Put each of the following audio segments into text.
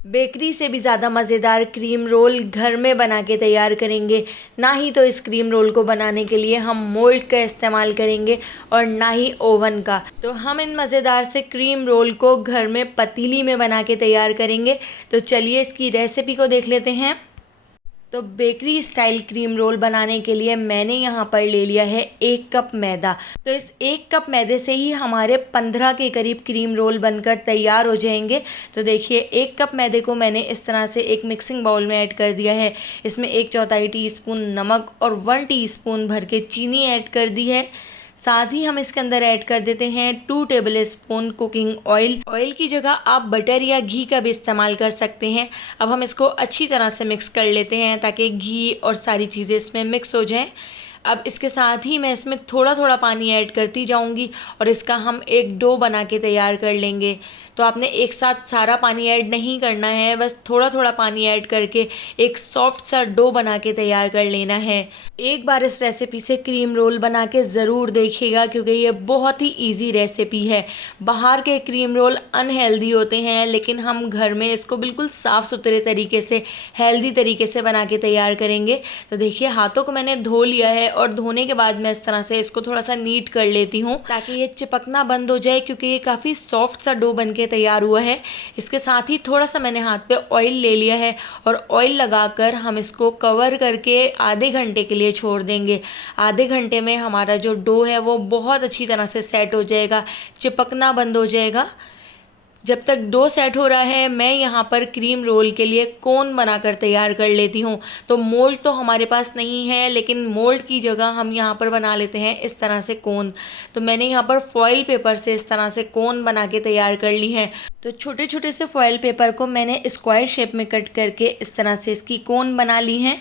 Bakery से भी ज़्यादा मज़ेदार क्रीम रोल घर में बना के तैयार करेंगे। ना ही तो इस क्रीम रोल को बनाने के लिए हम मोल्ड का इस्तेमाल करेंगे और ना ही ओवन का। तो हम इन मज़ेदार से क्रीम रोल को घर में पतीली में बना के तैयार करेंगे। तो चलिए इसकी रेसिपी को देख लेते हैं। तो बेकरी स्टाइल क्रीम रोल बनाने के लिए मैंने यहाँ पर ले लिया है 1 कप मैदा। तो इस 1 कप मैदे से ही हमारे 15 के करीब क्रीम रोल बनकर तैयार हो जाएंगे। तो देखिए 1 कप मैदे को मैंने इस तरह से एक मिक्सिंग बाउल में ऐड कर दिया है। इसमें 1/4 टीस्पून नमक और 1 टीस्पून भर के चीनी ऐड कर दी है। साथ ही हम इसके अंदर ऐड कर देते हैं 2 table spoon cooking oil. Oil की जगह आप बटर या घी का भी इस्तेमाल कर सकते हैं। अब हम इसको अच्छी तरह से मिक्स कर लेते हैं ताकि घी और सारी चीज़ें इसमें मिक्स हो जाएं। अब इसके साथ ही मैं इसमें थोड़ा थोड़ा पानी ऐड करती जाऊंगी और इसका हम एक डो बना के तैयार कर लेंगे। तो आपने एक साथ सारा पानी ऐड नहीं करना है, बस थोड़ा थोड़ा पानी ऐड करके एक सॉफ्ट सा डो बना के तैयार कर लेना है। एक बार इस रेसिपी से क्रीम रोल बना के ज़रूर देखिएगा क्योंकि ये बहुत ही इजी रेसिपी है। बाहर के क्रीम रोल अनहेल्दी होते हैं लेकिन हम घर में इसको बिल्कुल साफ़ सुथरे तरीके से हेल्दी तरीके से बना के तैयार करेंगे। तो देखिए हाथों को मैंने धो लिया है और धोने के बाद मैं इस तरह से इसको थोड़ा सा नीट कर लेती हूँ ताकि ये चिपकना बंद हो जाए क्योंकि ये काफ़ी सॉफ्ट सा डो बन के तैयार हुआ है। इसके साथ ही थोड़ा सा मैंने हाथ पे ऑयल ले लिया है और ऑयल लगाकर हम इसको कवर करके आधे घंटे के लिए छोड़ देंगे। आधे घंटे में हमारा जो डो है वो बहुत अच्छी तरह से सेट हो जाएगा, चिपकना बंद हो जाएगा। जब तक डो सेट हो रहा है मैं यहाँ पर क्रीम रोल के लिए कोन बनाकर तैयार कर लेती हूँ। तो मोल्ड तो हमारे पास नहीं है लेकिन मोल्ड की जगह हम यहाँ पर बना लेते हैं इस तरह से कोन। तो मैंने यहाँ पर फॉइल पेपर से इस तरह से कोन बना के तैयार कर ली है। तो छोटे छोटे से फॉइल पेपर को मैंने स्क्वायर शेप में कट करके इस तरह से इसकी कोन बना ली हैं।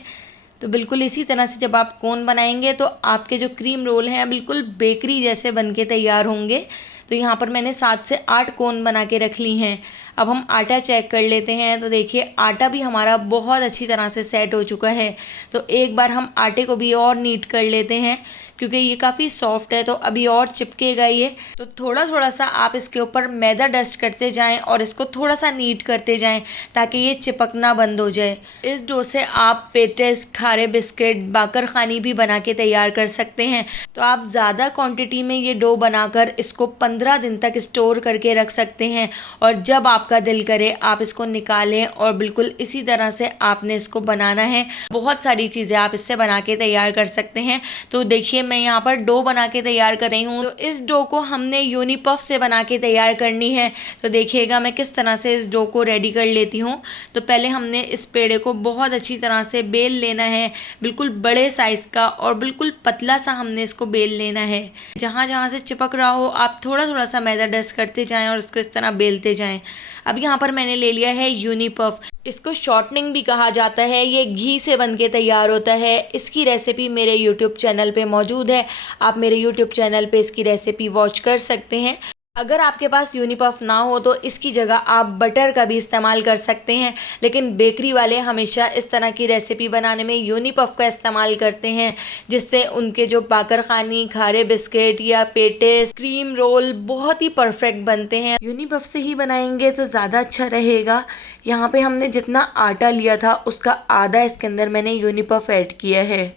तो बिल्कुल इसी तरह से जब आप कोन बनाएंगे तो आपके जो क्रीम रोल हैं बिल्कुल बेकरी जैसे बन के तैयार होंगे। तो यहाँ पर मैंने 7 से 8 कोन बना के रख ली हैं। अब हम आटा चेक कर लेते हैं। तो देखिए आटा भी हमारा बहुत अच्छी तरह से सेट हो चुका है। तो एक बार हम आटे को भी और नीट कर लेते हैं क्योंकि ये काफ़ी सॉफ्ट है तो अभी और चिपकेगा ये। तो थोड़ा थोड़ा सा आप इसके ऊपर मैदा डस्ट करते जाएं और इसको थोड़ा सा नीट करते जाएं ताकि ये चिपकना बंद हो जाए। इस डो से आप पेटिस, खारे बिस्किट, बाकरखानी भी बना के तैयार कर सकते हैं। तो आप ज़्यादा क्वांटिटी में ये डो बनाकर इसको 15 दिन तक स्टोर करके रख सकते हैं और जब आपका दिल करे आप इसको निकालें और बिल्कुल इसी तरह से आपने इसको बनाना है। बहुत सारी चीज़ें आप इससे बना के तैयार कर सकते हैं। तो देखिए मैं यहाँ पर डो बना के तैयार कर रही हूँ। तो इस डो को हमने यूनिपफ से बना के तैयार करनी है। तो देखिएगा मैं किस तरह से इस डो को रेडी कर लेती हूँ। तो पहले हमने इस पेड़े को बहुत अच्छी तरह से बेल लेना है, बिल्कुल बड़े साइज़ का और बिल्कुल पतला सा हमने इसको बेल लेना है। जहाँ जहाँ से चिपक रहा हो आप थोड़ा थोड़ा सा मैदा डस्ट करते जाएं और इसको इस तरह बेलते जाएं। अब यहाँ पर मैंने ले लिया है यूनिपफ। इसको शॉर्टनिंग भी कहा जाता है। ये घी से बन के तैयार होता है। इसकी रेसिपी मेरे यूट्यूब चैनल पे मौजूद है। आप मेरे यूट्यूब चैनल पे इसकी रेसिपी वॉच कर सकते हैं। अगर आपके पास यूनिपफ ना हो तो इसकी जगह आप बटर का भी इस्तेमाल कर सकते हैं, लेकिन बेकरी वाले हमेशा इस तरह की रेसिपी बनाने में यूनिपफ का इस्तेमाल करते हैं जिससे उनके जो बाकरखानी, खारे बिस्किट या पेटिस, क्रीम रोल बहुत ही परफेक्ट बनते हैं। यूनिपफ से ही बनाएंगे तो ज़्यादा अच्छा रहेगा। यहाँ पे हमने जितना आटा लिया था उसका आधा इसके अंदर मैंने यूनिपफ ऐड किया है।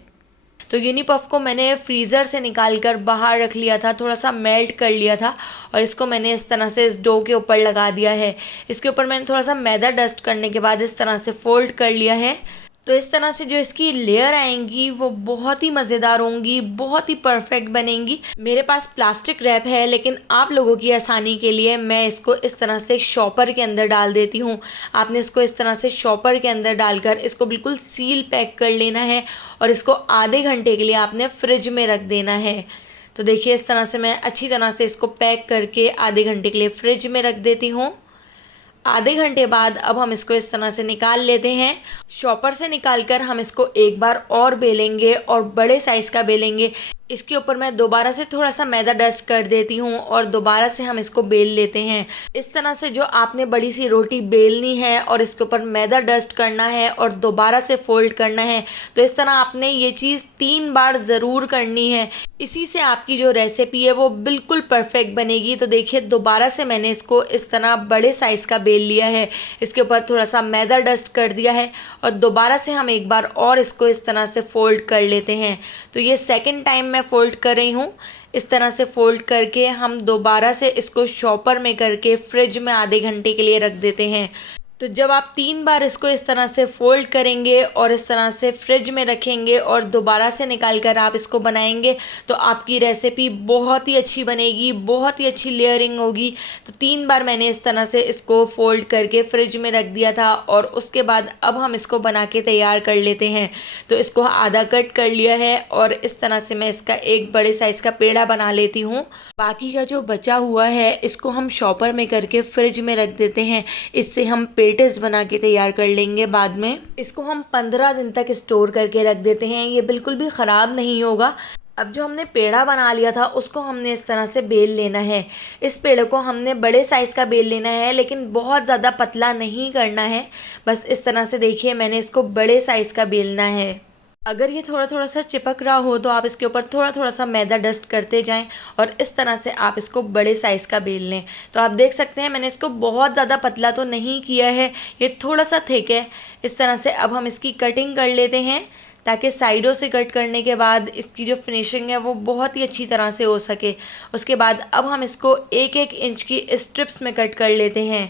तो यूनिपफ को मैंने फ्रीज़र से निकाल कर बाहर रख लिया था, थोड़ा सा मेल्ट कर लिया था और इसको मैंने इस तरह से इस डो के ऊपर लगा दिया है। इसके ऊपर मैंने थोड़ा सा मैदा डस्ट करने के बाद इस तरह से फोल्ड कर लिया है। तो इस तरह से जो इसकी लेयर आएंगी वो बहुत ही मज़ेदार होंगी, बहुत ही परफेक्ट बनेंगी। मेरे पास प्लास्टिक रैप है लेकिन आप लोगों की आसानी के लिए मैं इसको इस तरह से शॉपर के अंदर डाल देती हूँ। आपने इसको इस तरह से शॉपर के अंदर डालकर इसको बिल्कुल सील पैक कर लेना है और इसको आधे घंटे के लिए आपने फ्रिज में रख देना है। तो देखिए इस तरह से मैं अच्छी तरह से इसको पैक करके आधे घंटे के लिए फ्रिज में रख देती हूँ। आधे घंटे बाद अब हम इसको इस तरह से निकाल लेते हैं। शॉपर से निकालकर हम इसको एक बार और बेलेंगे और बड़े साइज़ का बेलेंगे। इसके ऊपर मैं दोबारा से थोड़ा सा मैदा डस्ट कर देती हूँ और दोबारा से हम इसको बेल लेते हैं। इस तरह से जो आपने बड़ी सी रोटी बेलनी है और इसके ऊपर मैदा डस्ट करना है और दोबारा से फोल्ड करना है, तो इस तरह आपने ये चीज़ 3 बार ज़रूर करनी है। इसी से आपकी जो रेसिपी है वो बिल्कुल परफेक्ट बनेगी। तो देखिए दोबारा से मैंने इसको इस तरह बड़े साइज़ का बेल लिया है, इसके ऊपर थोड़ा सा मैदा डस्ट कर दिया है और दोबारा से हम एक बार और इसको इस तरह से फ़ोल्ड कर लेते हैं। तो ये सेकंड टाइम मैं फ़ोल्ड कर रही हूँ। इस तरह से फ़ोल्ड करके हम दोबारा से इसको शॉपर में करके फ्रिज में आधे घंटे के लिए रख देते हैं। तो जब आप 3 बार इसको इस तरह से फ़ोल्ड करेंगे और इस तरह से फ्रिज में रखेंगे और दोबारा से निकाल कर आप इसको बनाएंगे तो आपकी रेसिपी बहुत ही अच्छी बनेगी, बहुत ही अच्छी लेयरिंग होगी। तो 3 बार मैंने इस तरह से इसको फ़ोल्ड करके फ्रिज में रख दिया था और उसके बाद अब हम इसको बना के तैयार कर लेते हैं। तो इसको आधा कट कर लिया है और इस तरह से मैं इसका एक बड़े साइज़ का पेड़ा बना लेती हूँ। बाकी का जो बचा हुआ है इसको हम शॉपर में करके फ्रिज में रख देते हैं। इससे हम पेटीज बना के तैयार कर लेंगे बाद में। इसको हम 15 दिन तक स्टोर करके रख देते हैं, ये बिल्कुल भी ख़राब नहीं होगा। अब जो हमने पेड़ा बना लिया था उसको हमने इस तरह से बेल लेना है। इस पेड़े को हमने बड़े साइज़ का बेल लेना है, लेकिन बहुत ज़्यादा पतला नहीं करना है। बस इस तरह से देखिए मैंने इसको बड़े साइज़ का बेलना है। अगर ये थोड़ा थोड़ा सा चिपक रहा हो तो आप इसके ऊपर थोड़ा थोड़ा सा मैदा डस्ट करते जाएं और इस तरह से आप इसको बड़े साइज़ का बेल लें। तो आप देख सकते हैं मैंने इसको बहुत ज़्यादा पतला तो नहीं किया है, ये थोड़ा सा थिक है। इस तरह से अब हम इसकी कटिंग कर लेते हैं ताकि साइडों से कट करने के बाद इसकी जो फिनिशिंग है वो बहुत ही अच्छी तरह से हो सके। उसके बाद अब हम इसको 1-1 इंच की स्ट्रिप्स में कट कर लेते हैं।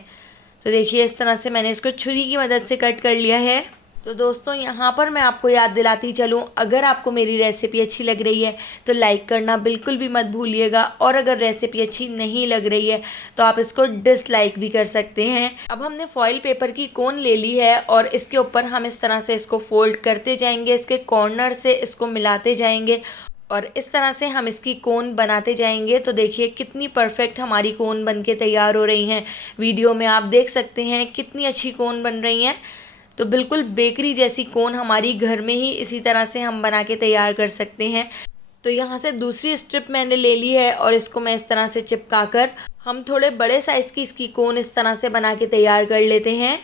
तो देखिए इस तरह से मैंने इसको छुरी की मदद से कट कर लिया है। तो दोस्तों यहाँ पर मैं आपको याद दिलाती चलूँ, अगर आपको मेरी रेसिपी अच्छी लग रही है तो लाइक करना बिल्कुल भी मत भूलिएगा, और अगर रेसिपी अच्छी नहीं लग रही है तो आप इसको डिसलाइक भी कर सकते हैं। अब हमने फॉइल पेपर की कोन ले ली है और इसके ऊपर हम इस तरह से इसको फोल्ड करते जाएंगे, इसके कॉर्नर से इसको मिलाते जाएंगे और इस तरह से हम इसकी कोन बनाते जाएंगे। तो देखिए कितनी परफेक्ट हमारी कोन बन के तैयार हो रही हैं। वीडियो में आप देख सकते हैं कितनी अच्छी कोन बन रही हैं। तो बिल्कुल बेकरी जैसी कोन हमारी घर में ही इसी तरह से हम बना के तैयार कर सकते हैं। तो यहाँ से दूसरी स्ट्रिप मैंने ले ली है और इसको मैं इस तरह से चिपका कर हम थोड़े बड़े साइज़ की इसकी कोन इस तरह से बना के तैयार कर लेते हैं।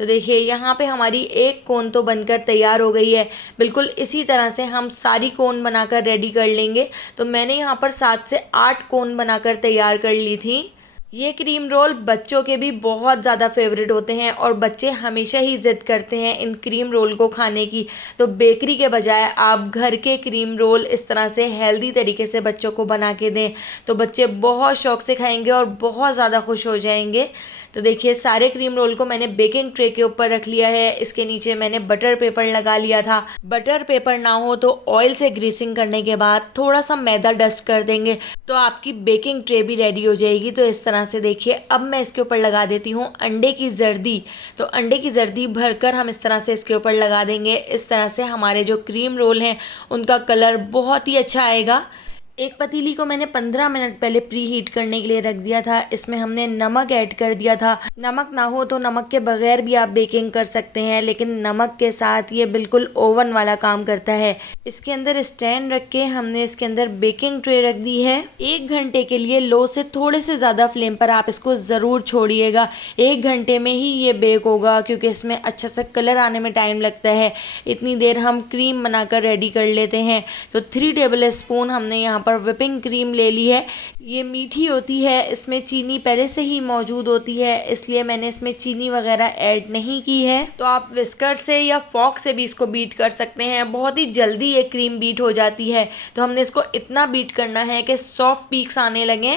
तो देखिए यहाँ पे हमारी एक कोन तो बनकर तैयार हो गई है। बिल्कुल इसी तरह से हम सारी कोन बनाकर रेडी कर लेंगे। तो मैंने यहाँ पर 7 से 8 कोन बनाकर तैयार कर ली थी। ये क्रीम रोल बच्चों के भी बहुत ज़्यादा फेवरेट होते हैं और बच्चे हमेशा ही ज़िद करते हैं इन क्रीम रोल को खाने की। तो बेकरी के बजाय आप घर के क्रीम रोल इस तरह से हेल्दी तरीके से बच्चों को बना के दें तो बच्चे बहुत शौक़ से खाएंगे और बहुत ज़्यादा खुश हो जाएंगे। तो देखिए सारे क्रीम रोल को मैंने बेकिंग ट्रे के ऊपर रख लिया है। इसके नीचे मैंने बटर पेपर लगा लिया था। बटर पेपर ना हो तो ऑयल से ग्रीसिंग करने के बाद थोड़ा सा मैदा डस्ट कर देंगे तो आपकी बेकिंग ट्रे भी रेडी हो जाएगी। तो इस तरह से देखिए अब मैं इसके ऊपर लगा देती हूँ अंडे की जर्दी। तो अंडे की जर्दी भरकर हम इस तरह से इसके ऊपर लगा देंगे। इस तरह से हमारे जो क्रीम रोल हैं उनका कलर बहुत ही अच्छा आएगा। एक पतीली को मैंने 15 मिनट पहले प्री हीट करने के लिए रख दिया था। इसमें हमने नमक ऐड कर दिया था। नमक ना हो तो नमक के बगैर भी आप बेकिंग कर सकते हैं, लेकिन नमक के साथ ये बिल्कुल ओवन वाला काम करता है। इसके अंदर स्टैंड रख के हमने इसके अंदर बेकिंग ट्रे रख दी है। 1 घंटे के लिए लो से थोड़े से ज़्यादा फ्लेम पर आप इसको ज़रूर छोड़िएगा। 1 घंटे में ही ये बेक होगा क्योंकि इसमें अच्छा सा कलर आने में टाइम लगता है। इतनी देर हम क्रीम बनाकर रेडी कर लेते हैं। तो 3 टेबल स्पून हमने यहाँ पर व्हिपिंग क्रीम ले ली है। ये मीठी होती है, इसमें चीनी पहले से ही मौजूद होती है, इसलिए मैंने इसमें चीनी वगैरह ऐड नहीं की है। तो आप विस्कर से या फॉक से भी इसको बीट कर सकते हैं। बहुत ही जल्दी ये क्रीम बीट हो जाती है। तो हमने इसको इतना बीट करना है कि सॉफ्ट पीक्स आने लगें।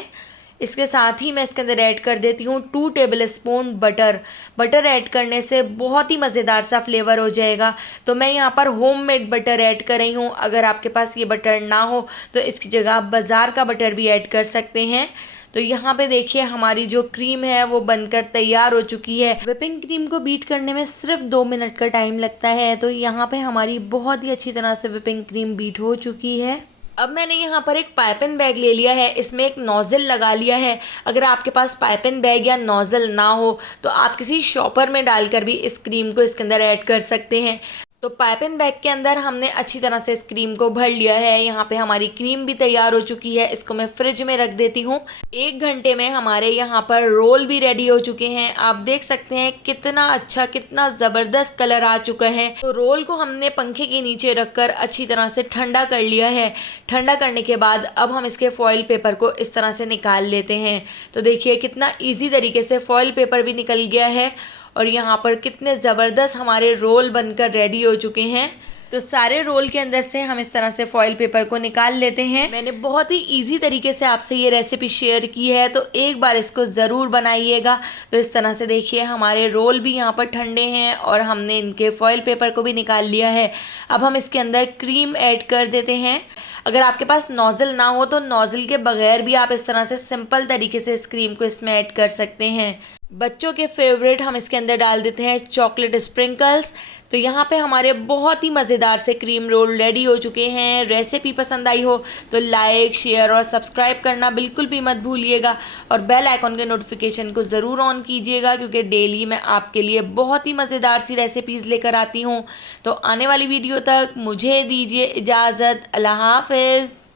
इसके साथ ही मैं इसके अंदर ऐड कर देती हूँ 2 table spoon butter. Butter add करने से बहुत ही मज़ेदार सा फ्लेवर हो जाएगा। तो मैं यहाँ पर होममेड बटर ऐड कर रही हूँ। अगर आपके पास ये बटर ना हो तो इसकी जगह आप बाज़ार का बटर भी ऐड कर सकते हैं। तो यहाँ पे देखिए हमारी जो क्रीम है वो बनकर तैयार हो चुकी है। व्हिपिंग क्रीम को बीट करने में सिर्फ 2 मिनट का टाइम लगता है। तो यहाँ पे हमारी बहुत ही अच्छी तरह से व्हिपिंग क्रीम बीट हो चुकी है। अब मैंने यहाँ पर एक पाइपिंग बैग ले लिया है, इसमें एक नोज़ल लगा लिया है। अगर आपके पास पाइपिंग बैग या नोज़ल ना हो तो आप किसी शॉपर में डालकर भी इस क्रीम को इसके अंदर ऐड कर सकते हैं। तो पाइपिंग बैग के अंदर हमने अच्छी तरह से इस क्रीम को भर लिया है। यहाँ पे हमारी क्रीम भी तैयार हो चुकी है। इसको मैं फ्रिज में रख देती हूँ। 1 घंटे में हमारे यहाँ पर रोल भी रेडी हो चुके हैं। आप देख सकते हैं कितना अच्छा, कितना ज़बरदस्त कलर आ चुका है। तो रोल को हमने पंखे के नीचे रखकर अच्छी तरह से ठंडा कर लिया है। ठंडा करने के बाद अब हम इसके फॉइल पेपर को इस तरह से निकाल लेते हैं। तो देखिए कितना ईजी तरीके से फॉइल पेपर भी निकल गया है और यहाँ पर कितने ज़बरदस्त हमारे रोल बनकर रेडी हो चुके हैं। तो सारे रोल के अंदर से हम इस तरह से फॉइल पेपर को निकाल लेते हैं। मैंने बहुत ही इजी तरीके से आपसे ये रेसिपी शेयर की है, तो एक बार इसको ज़रूर बनाइएगा। तो इस तरह से देखिए हमारे रोल भी यहाँ पर ठंडे हैं और हमने इनके फॉइल पेपर को भी निकाल लिया है। अब हम इसके अंदर क्रीम ऐड कर देते हैं। अगर आपके पास नोज़ल ना हो तो नोज़ल के बगैर भी आप इस तरह से सिंपल तरीके से इस क्रीम को इसमें ऐड कर सकते हैं। बच्चों के फेवरेट हम इसके अंदर डाल देते हैं चॉकलेट स्प्रिंकल्स। तो यहाँ पे हमारे बहुत ही मज़ेदार से क्रीम रोल रेडी हो चुके हैं। रेसिपी पसंद आई हो तो लाइक, शेयर और सब्सक्राइब करना बिल्कुल भी मत भूलिएगा और बेल आइकॉन के नोटिफिकेशन को ज़रूर ऑन कीजिएगा, क्योंकि डेली मैं आपके लिए बहुत ही मज़ेदार सी रेसिपीज़ लेकर आती हूँ। तो आने वाली वीडियो तक मुझे दीजिए इजाज़त। अल्लाह हाफ़िज़।